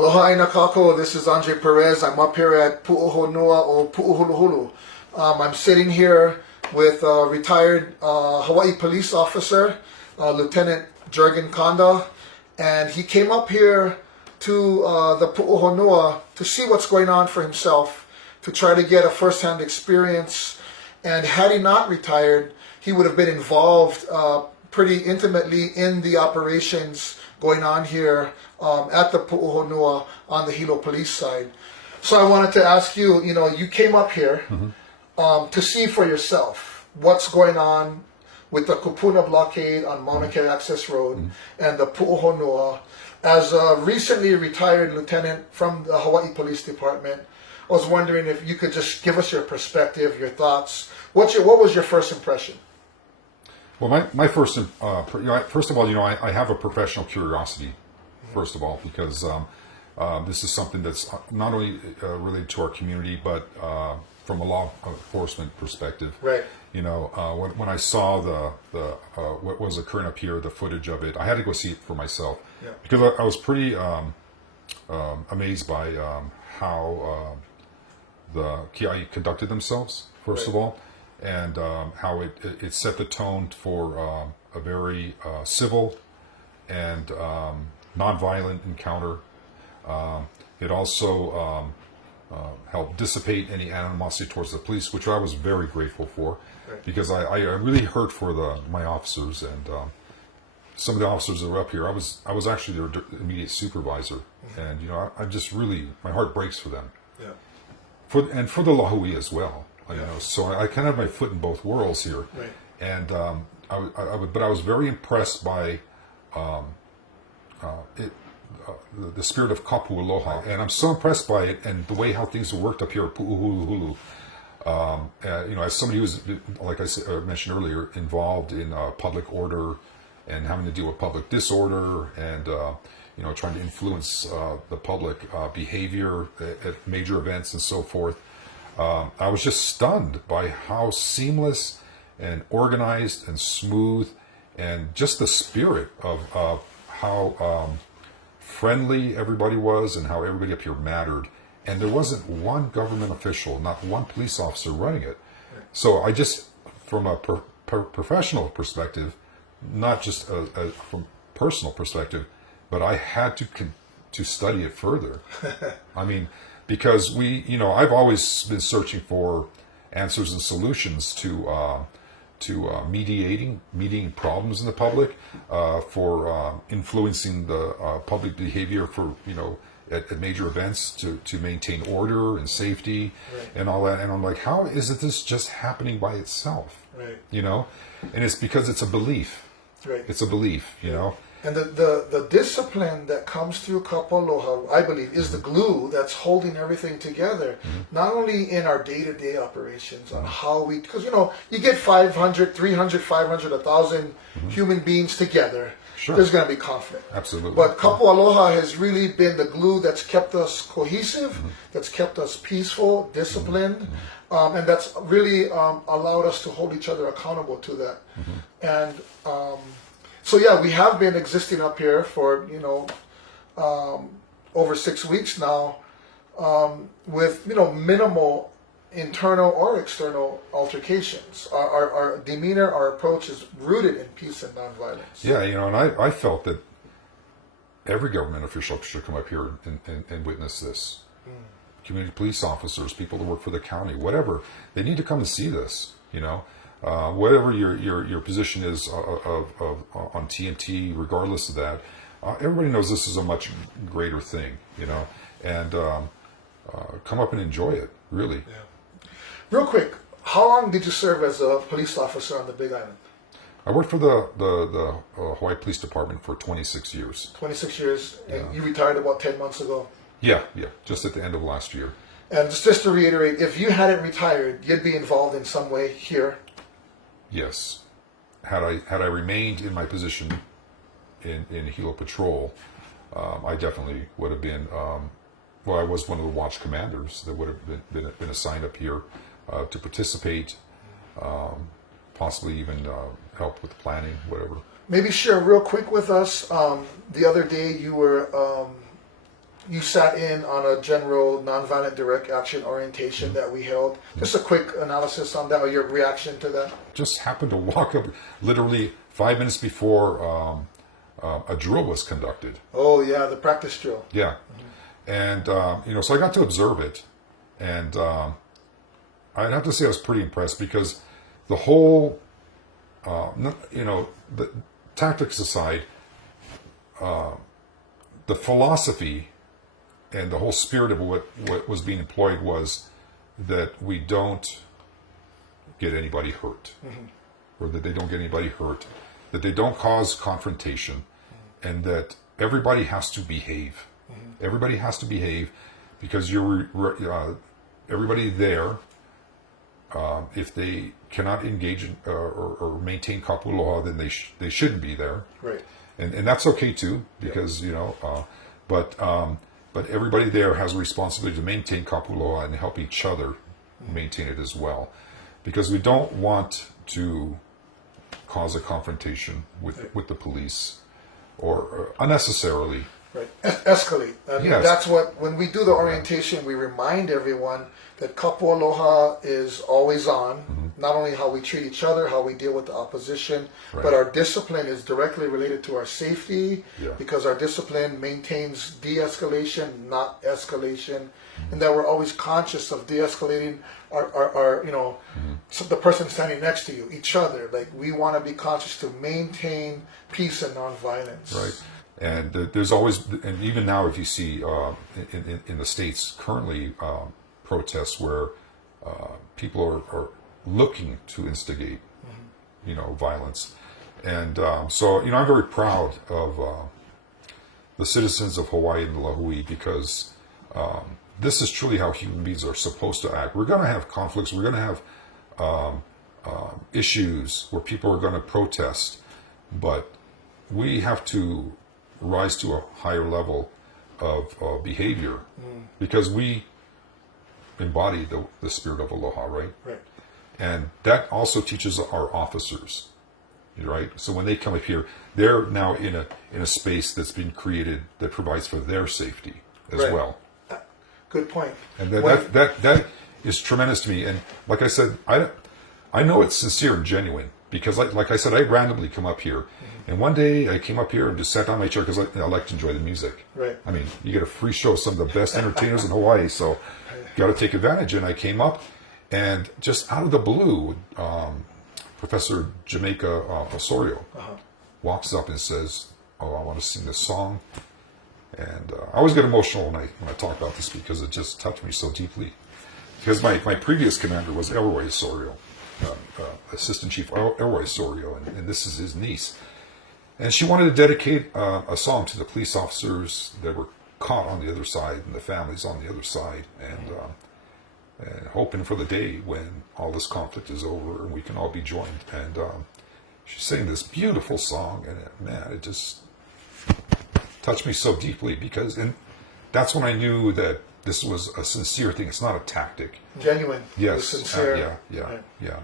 Aloha aina kako, this is Andre Perez. I'm up here at Pu'uhonua o Pu'uhuluhulu. I'm sitting here with retired Hawaii police officer, Lieutenant Juergen Canda, and he came up here to the Pu'uhonua to see what's going on for himself, to try to get a first-hand experience. And had he not retired, he would have been involved pretty intimately in the operations going on here at the Pu'uhonua on the Hilo Police side. So I wanted to ask you, you came up here to see for yourself what's going on with the Kupuna blockade on Maunakea Access Road and the Pu'uhonua. As a recently retired lieutenant from the Hawaii Police Department, I was wondering if you could just give us your perspective, your thoughts. What was your first impression? Well, my first, first of all, I have a professional curiosity, first of all, because this is something that's not only related to our community, but from a law enforcement perspective. Right. When I saw the what was occurring up here, the footage of it, I had to go see it for myself. Yeah. Because I was pretty amazed by how the Kiai conducted themselves, first of all, and how it set the tone for a very civil and nonviolent encounter. It also helped dissipate any animosity towards the police, which I was very grateful for, because I really heard for my officers, and some of the officers that were up here, I was actually their immediate supervisor, and I just really, my heart breaks for them, for the Lahui as well. So I kind of have my foot in both worlds here, and but I was very impressed by the spirit of kapu aloha, and I'm so impressed by it and the way how things are worked up here at Pu'uhuluhulu. As somebody who's, like I mentioned earlier, involved in public order and having to deal with public disorder and trying to influence the public behavior at major events and so forth. I was just stunned by how seamless and organized and smooth, and just the spirit of how friendly everybody was and how everybody up here mattered. And there wasn't one government official, not one police officer running it. So I just, from a professional perspective, not just from personal perspective, but I had to study it further. I mean, because I've always been searching for answers and solutions to mediating problems in the public, for influencing the public behavior for at major events to maintain order and safety and all that. And I'm like, how is this just happening by itself? And it's because it's a belief. It's a belief, And the discipline that comes through kapu aloha, I believe, is the glue that's holding everything together, not only in our day-to-day operations on how we, because you get 500, 300, 500, 1,000 human beings together, there's going to be conflict. Absolutely. But kapu aloha has really been the glue that's kept us cohesive, that's kept us peaceful, disciplined, and that's really allowed us to hold each other accountable to that. And so yeah, we have been existing up here for over 6 weeks now, with minimal internal or external altercations. Our demeanor, our approach is rooted in peace and nonviolence. Yeah, and I felt that every government official should come up here and witness this. Community police officers, people that work for the county, whatever, they need to come and see this. Whatever your position is on TNT, regardless of that, everybody knows this is a much greater thing, and come up and enjoy it, really. Real quick, how long did you serve as a police officer on the Big Island? I worked for the Hawaii Police Department for 26 years. 26 years, and you retired about 10 months ago? Yeah, just at the end of last year. And just to reiterate, if you hadn't retired, you'd be involved in some way here? Yes. Had I remained in my position in Hilo Patrol, I definitely would have been. I was one of the watch commanders that would have been assigned up here to participate, possibly even help with planning, whatever. Maybe share real quick with us. The other day you were you sat in on a general nonviolent direct action orientation that we held. Just a quick analysis on that, or your reaction to that. Just happened to walk up literally 5 minutes before a drill was conducted. Oh yeah, the practice drill. Yeah, and so I got to observe it, and I'd have to say I was pretty impressed because the whole, the tactics aside, the philosophy and the whole spirit of what was being employed was that we don't get anybody hurt, or that they don't get anybody hurt, that they don't cause confrontation, and that everybody has to behave. Everybody has to behave because everybody there, if they cannot engage in, or maintain kapu aloha, then they shouldn't be there. Right. And that's okay too, because but everybody there has a responsibility to maintain kapu aloha and help each other maintain it as well, because we don't want to cause a confrontation with the police or unnecessarily. Right. Escalate. I mean, Yes. that's what, when we do the orientation, we remind everyone that kapu aloha is always on. Not only how we treat each other, how we deal with the opposition, but our discipline is directly related to our safety, because our discipline maintains de-escalation, not escalation, and that we're always conscious of de-escalating our so the person standing next to you, each other. Like, we want to be conscious to maintain peace and nonviolence. Right. And there's always, and even now, if you see in the States currently protests where people are looking to instigate, violence. And so, I'm very proud of the citizens of Hawaii and Lahui, because this is truly how human beings are supposed to act. We're going to have conflicts. We're going to have issues where people are going to protest, but we have to rise to a higher level of behavior, because we embody the spirit of aloha, right? Right. And that also teaches our officers, right? So when they come up here, they're now in a space that's been created that provides for their safety as well. Good point. And that is tremendous to me. And like I said, I know it's sincere and genuine, because like I said, I randomly come up here. And one day I came up here and just sat down in my chair because I like to enjoy the music. Right. I mean, you get a free show of some of the best entertainers in Hawaii, so got to take advantage. And I came up, and just out of the blue, Professor Jamaica Osorio walks up and says, "Oh, I want to sing this song." And I always get emotional when I talk about this, because it just touched me so deeply. Because my previous commander was Elroy Osorio, Assistant Chief Elroy Osorio, and this is his niece. And she wanted to dedicate a song to the police officers that were caught on the other side and the families on the other side, and hoping for the day when all this conflict is over and we can all be joined. And she sang this beautiful song, and it just touched me so deeply, and that's when I knew that this was a sincere thing. It's not a tactic. Genuine. Yes. Sincere. Yeah.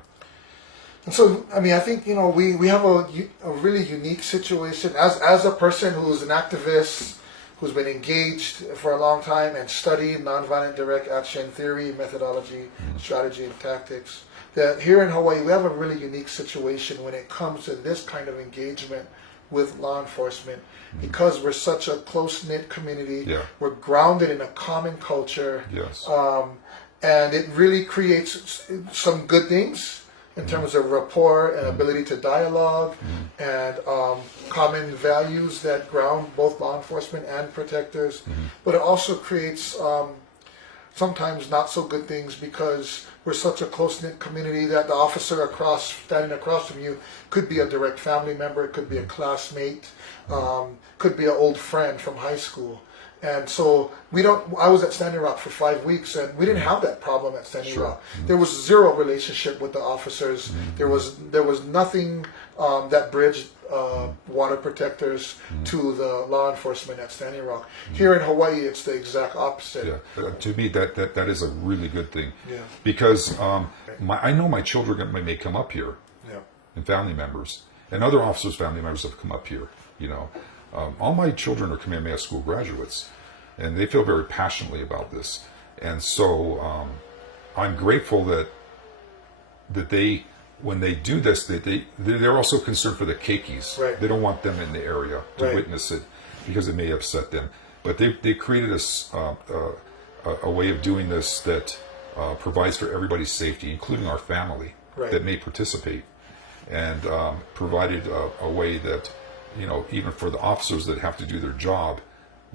And so, I mean, I think, we have a really unique situation as a person who's an activist, who's been engaged for a long time and studied nonviolent direct action theory, methodology, strategy, and tactics. That here in Hawaii, we have a really unique situation when it comes to this kind of engagement with law enforcement, because we're such a close-knit community. We're grounded in a common culture. Yes. And it really creates some good things in terms of rapport and ability to dialogue, and common values that ground both law enforcement and protectors. But it also creates sometimes not so good things, because we're such a close-knit community that the officer standing across from you could be a direct family member, it could be a classmate, could be an old friend from high school. And so I was at Standing Rock for 5 weeks, and we didn't have that problem at Standing Rock. There was zero relationship with the officers. There was nothing that bridged water protectors to the law enforcement at Standing Rock. Here in Hawaii, it's the exact opposite. To me, that is a really good thing. Because I know my children may come up here, and family members, and other officers' family members have come up here. All my children are Kamehameha School graduates, and they feel very passionately about this. And so I'm grateful that they, when they do this, they're also concerned for the keikis. Right. They don't want them in the area to Right. witness it because it may upset them. But they created a way of doing this that provides for everybody's safety, including our family Right. that may participate, and provided a way that, you know, even for the officers that have to do their job,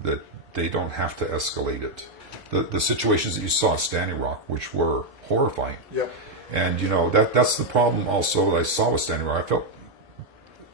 that they don't have to escalate it. The situations that you saw at Standing Rock, which were horrifying. Yep. And, you know, that's the problem also that I saw with Standing Rock. I felt,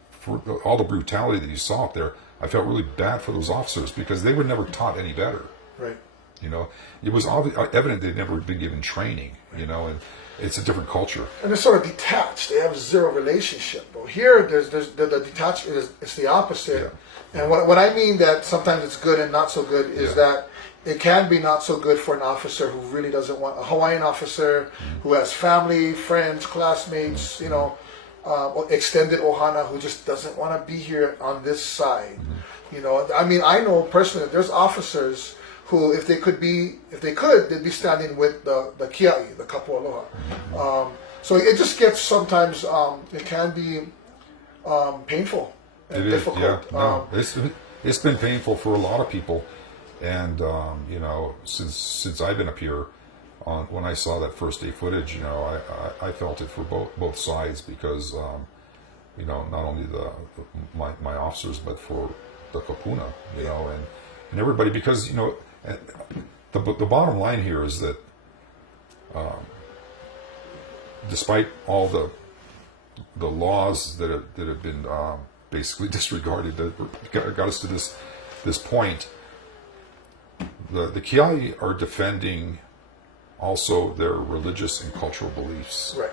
for all the brutality that you saw up there, I felt really bad for those officers because they were never taught any better. Right. You know, it was evident they'd never been given training, you know, and it's a different culture. And they're sort of detached. They have zero relationship. But here, there's the detached it's the opposite. Yeah. And what I mean that sometimes it's good and not so good is Yeah. that it can be not so good for an officer who really doesn't want, a Hawaiian officer who has family, friends, classmates, you know, extended ohana, who just doesn't want to be here on this side. You know, I mean, I know personally that there's officers who, if they could, they'd be standing with the kiai, the kapu aloha. So it just gets sometimes, it can be painful and difficult. Yeah, no, it's been painful for a lot of people, and you know, since I've been up here, when I saw that first day footage, you know, I felt it for both sides because, you know, not only my officers, but for the kapuna, you know, and everybody, because, you know, the bottom line here is that despite all the laws that have been basically disregarded that got us to this point, the kiai are defending also their religious and cultural beliefs, Right.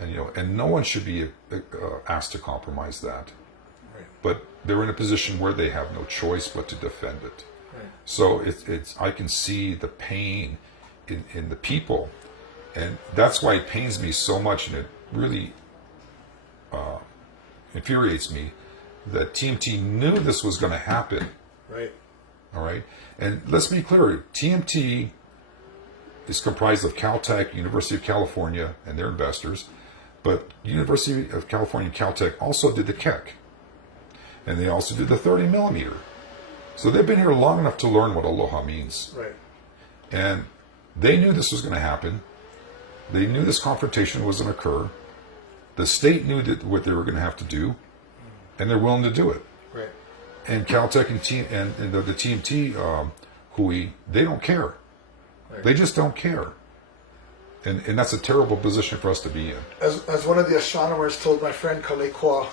and, you know, and no one should be asked to compromise that. Right. But they're in a position where they have no choice but to defend it. Right. So it's I can see the pain in the people, and that's why it pains me so much, and it really infuriates me that TMT knew this was going to happen. Right. All right, and let's be clear: TMT is comprised of Caltech, University of California, and their investors, but University of California and Caltech also did the KEC, and they also did the 30 millimeter. So they've been here long enough to learn what aloha means. Right. And they knew this was going to happen. They knew this confrontation was going to occur. The state knew what they were going to have to do, and they're willing to do it. Right. And Caltech and the TMT hui, they don't care. Right. They just don't care. And that's a terrible position for us to be in. As one of the astronomers told my friend Kalekwa,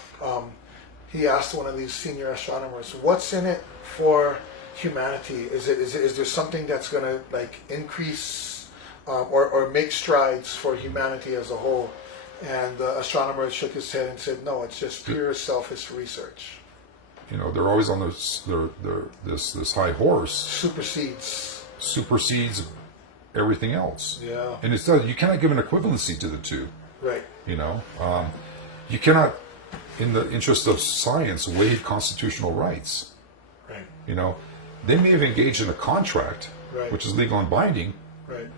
he asked one of these senior astronomers, "What's in it for humanity? Is there something that's going to like increase or make strides for humanity as a whole?" And the astronomer shook his head and said, "No, it's just pure selfish research." You know, they're always on this high horse. Supersedes everything else. Yeah. And it's you cannot give an equivalency to the two. Right. You know, you cannot, in the interest of science, waive constitutional rights. Right. You know, they may have engaged in a contract, Right. which is legal and binding, Right.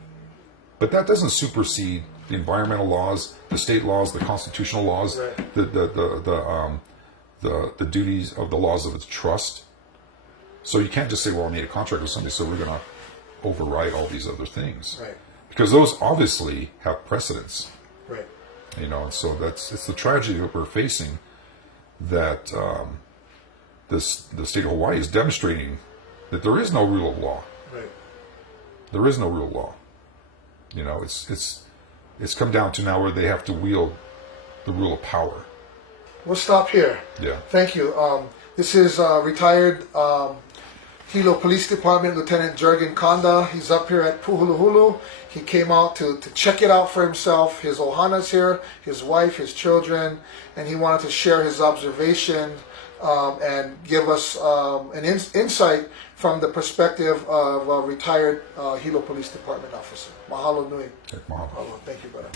but that doesn't supersede the environmental laws, the state laws, the constitutional laws, Right. the duties of the laws of its trust. So you can't just say, "Well, I made a contract with somebody, so we're going to override all these other things," Right. because those obviously have precedence. Right. You know, and so it's the tragedy that we're facing, that the state of Hawaii is demonstrating that there is no rule of law. Right. There is no rule of law. You know, it's come down to now where they have to wield the rule of power. We'll stop here. Yeah. Thank you. This is retired Hilo Police Department Lieutenant Juergen Canda. He's up here at Pu'uhuluhulu. He came out to check it out for himself. His ohana's here, his wife, his children, and he wanted to share his observation and give us an insight from the perspective of a retired Hilo Police Department officer. Mahalo nui. Mahalo. Thank you, brother.